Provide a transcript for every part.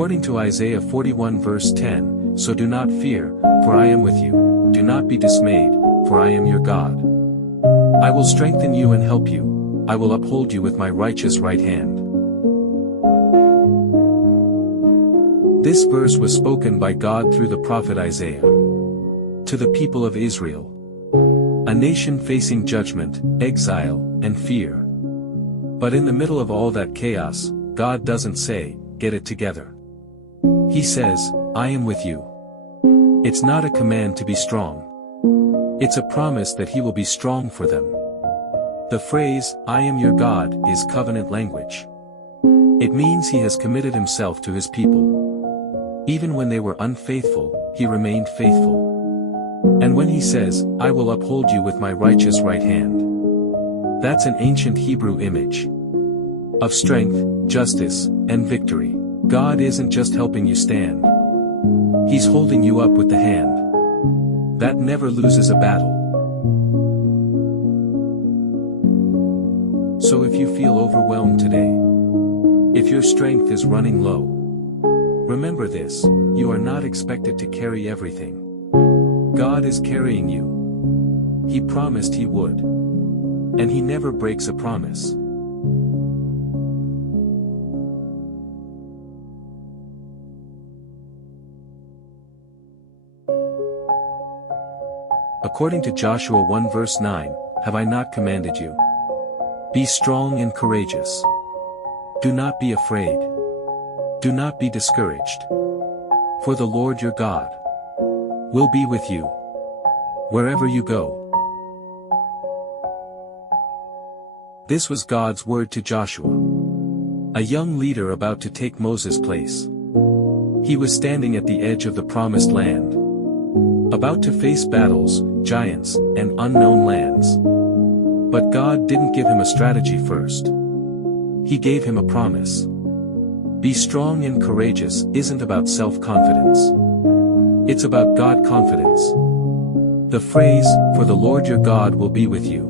According to Isaiah 41 verse 10, "So do not fear, for I am with you, do not be dismayed, for I am your God. I will strengthen you and help you, I will uphold you with my righteous right hand." This verse was spoken by God through the prophet Isaiah to the people of Israel, a nation facing judgment, exile, and fear. But in the middle of all that chaos, God doesn't say, "Get it together." He says, "I am with you." It's not a command to be strong. It's a promise that He will be strong for them. The phrase, "I am your God," is covenant language. It means He has committed Himself to His people. Even when they were unfaithful, He remained faithful. And when He says, "I will uphold you with my righteous right hand," that's an ancient Hebrew image of strength, justice, and victory. God isn't just helping you stand. He's holding you up with the hand that never loses a battle. So if you feel overwhelmed today, if your strength is running low, remember this: you are not expected to carry everything. God is carrying you. He promised He would. And He never breaks a promise. According to Joshua 1 verse 9, "Have I not commanded you? Be strong and courageous. Do not be afraid. Do not be discouraged. For the Lord your God will be with you wherever you go." This was God's word to Joshua, a young leader about to take Moses' place. He was standing at the edge of the promised land, about to face battles, giants, and unknown lands. But God didn't give him a strategy first. He gave him a promise. Be strong and courageous isn't about self-confidence. It's about God confidence. The phrase, "For the Lord your God will be with you,"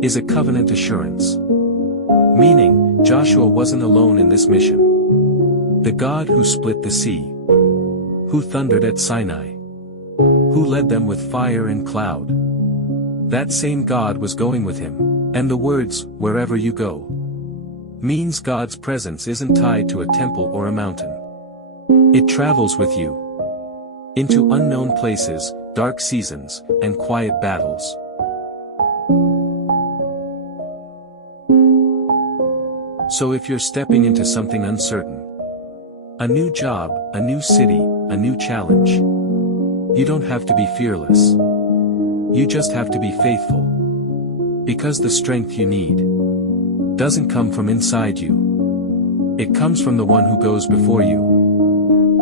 is a covenant assurance. Meaning, Joshua wasn't alone in this mission. The God who split the sea, who thundered at Sinai, who led them with fire and cloud, that same God was going with him. And the words, "wherever you go," means God's presence isn't tied to a temple or a mountain. It travels with you into unknown places, dark seasons, and quiet battles. So if you're stepping into something uncertain, a new job, a new city, a new challenge, you don't have to be fearless. You just have to be faithful. Because the strength you need doesn't come from inside you. It comes from the one who goes before you.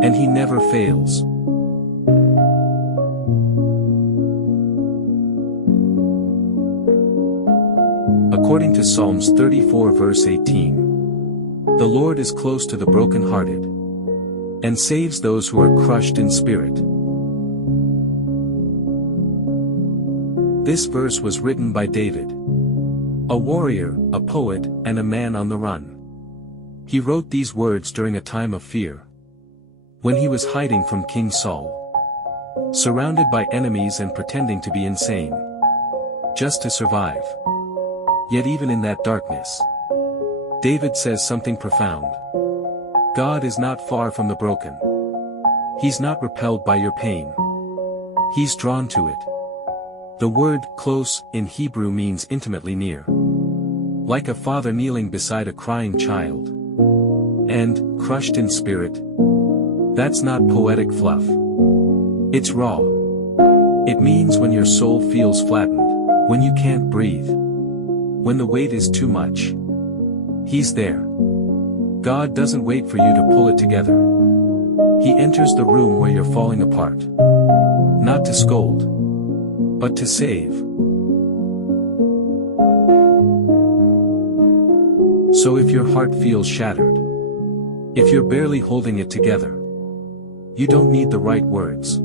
And He never fails. According to Psalms 34 verse 18, "The Lord is close to the brokenhearted, and saves those who are crushed in spirit." This verse was written by David, a warrior, a poet, and a man on the run. He wrote these words during a time of fear, when he was hiding from King Saul, surrounded by enemies and pretending to be insane, just to survive. Yet even in that darkness, David says something profound. God is not far from the broken. He's not repelled by your pain. He's drawn to it. The word "close" in Hebrew means intimately near. Like a father kneeling beside a crying child. And, crushed in spirit, that's not poetic fluff. It's raw. It means when your soul feels flattened, when you can't breathe, when the weight is too much. He's there. God doesn't wait for you to pull it together. He enters the room where you're falling apart. Not to scold, but to save. So if your heart feels shattered, if you're barely holding it together, you don't need the right words.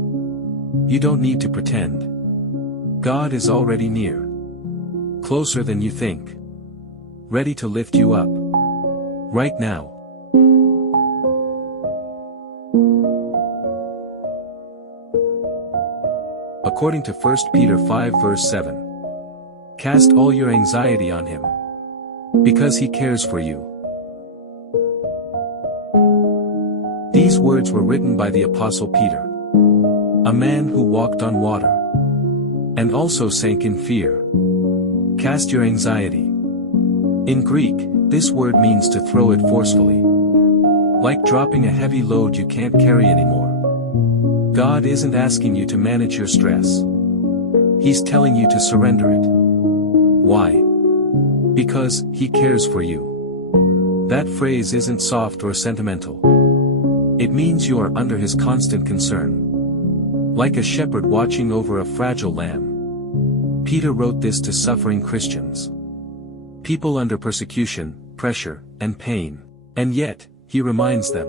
You don't need to pretend. God is already near. Closer than you think. Ready to lift you up. Right now. According to 1 Peter 5 verse 7. Cast all your anxiety on him, because he cares for you. These words were written by the Apostle Peter, a man who walked on water, and also sank in fear. Cast your anxiety. In Greek, this word means to throw it forcefully. Like dropping a heavy load you can't carry anymore. God isn't asking you to manage your stress. He's telling you to surrender it. Why? Because he cares for you. That phrase isn't soft or sentimental. It means you are under his constant concern. Like a shepherd watching over a fragile lamb. Peter wrote this to suffering Christians. People under persecution, pressure, and pain. And yet, he reminds them.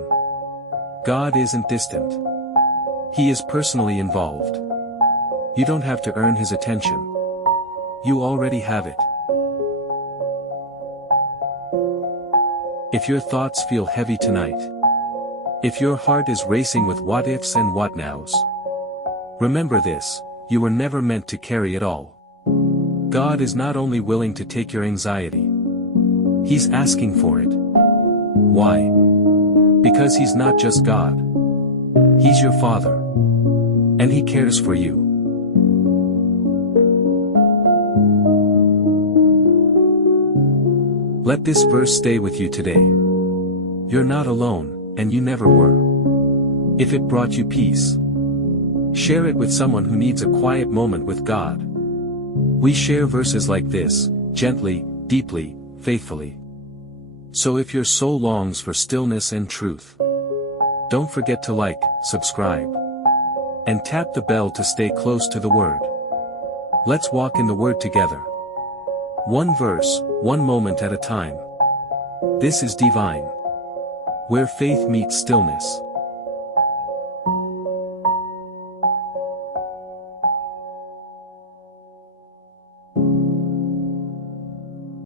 God isn't distant. He is personally involved. You don't have to earn his attention. You already have it. If your thoughts feel heavy tonight, if your heart is racing with what ifs and what nows, remember this: you were never meant to carry it all. God is not only willing to take your anxiety, he's asking for it. Why? Because he's not just God. He's your Father. And he cares for you. Let this verse stay with you today. You're not alone, and you never were. If it brought you peace, share it with someone who needs a quiet moment with God. We share verses like this, gently, deeply, faithfully. So if your soul longs for stillness and truth, don't forget to like, subscribe, and tap the bell to stay close to the Word. Let's walk in the Word together. One verse, one moment at a time. This is Divine, where faith meets stillness.